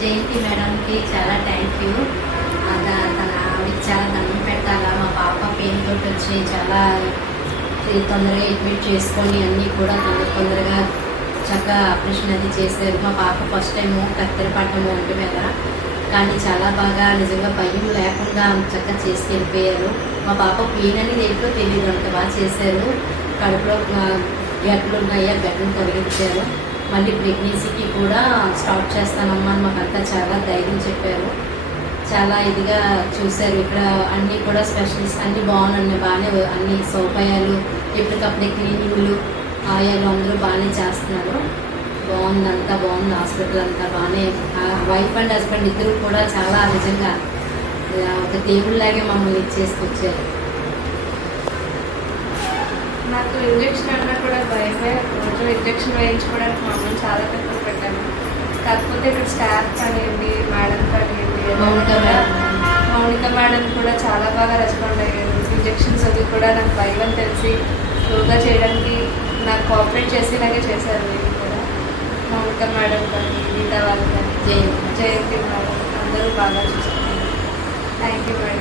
జయంతి మేడంకి చాలా thank you. ఆవిడకి చాలా దండం పెట్టాలా. మా పాప పెయిన్ తోటి వచ్చి చాలా తొందరగా అడ్మిట్ చేసుకొని అన్నీ కూడా తొందరగా చక్కగా ఆపరేషన్ అది చేశారు. మా పాప ఫస్ట్ టైము కత్తెరపడటము ఒంటి మీద, కానీ చాలా బాగా నిజంగా భయం లేకుండా చక్కగా చేసుకెళ్ళిపోయారు. మా పాప పెయిన్ అనేది ఏంటో తెలియదు, అంత బాగా చేశారు. కడుపులో గడ్డలు ఉన్నాయా గడ్డలు తొలగించారు. మళ్ళీ ప్రెగ్నెన్సీకి కూడా స్టార్ట్ చేస్తానమ్మా అని మాకంతా చాలా ధైర్యం చెప్పారు. చాలా ఇదిగా చూశారు. ఇక్కడ అన్నీ కూడా స్పెషలిస్ట్ అన్నీ బాగున్నాయి, బాగానే అన్ని సౌకర్యాలు, ఎప్పటికప్పుడే క్లీనింగ్లు, ఆయాలు అందరూ బాగానే చేస్తున్నారు. అంతా బాగుంది. హాస్పిటల్ అంతా బాగానే. వైఫ్ అండ్ హస్బెండ్ ఇద్దరు కూడా చాలా నిజంగా ఒక దేవుళ్ళలాగే మమ్మల్ని చేసుకొచ్చారు. నాకు ఇంజక్షన్ అన్నా కూడా భయమే. రోజు ఇంజక్షన్ వేయించుకోవడానికి మా అమ్మని చాలా తక్కువ పెట్టాను. కాకపోతే ఇక్కడ స్టాఫ్ కానివ్వండి, మేడం కానివ్వండి, మౌనిక మేడం కూడా చాలా బాగా రెస్పాండ్ అయ్యారు. ఇంజక్షన్స్ అవి కూడా నాకు భయం తెలిసి యోగా చేయడానికి నాకు కోఆపరేట్ చేసేలాగే చేశారు. వీళ్ళు కూడా మౌనిక మేడం కానీ, గీతా వాళ్ళు కానీ, జయంతి మేడం అందరూ బాగా చూసుకున్నారు. Thank you madam.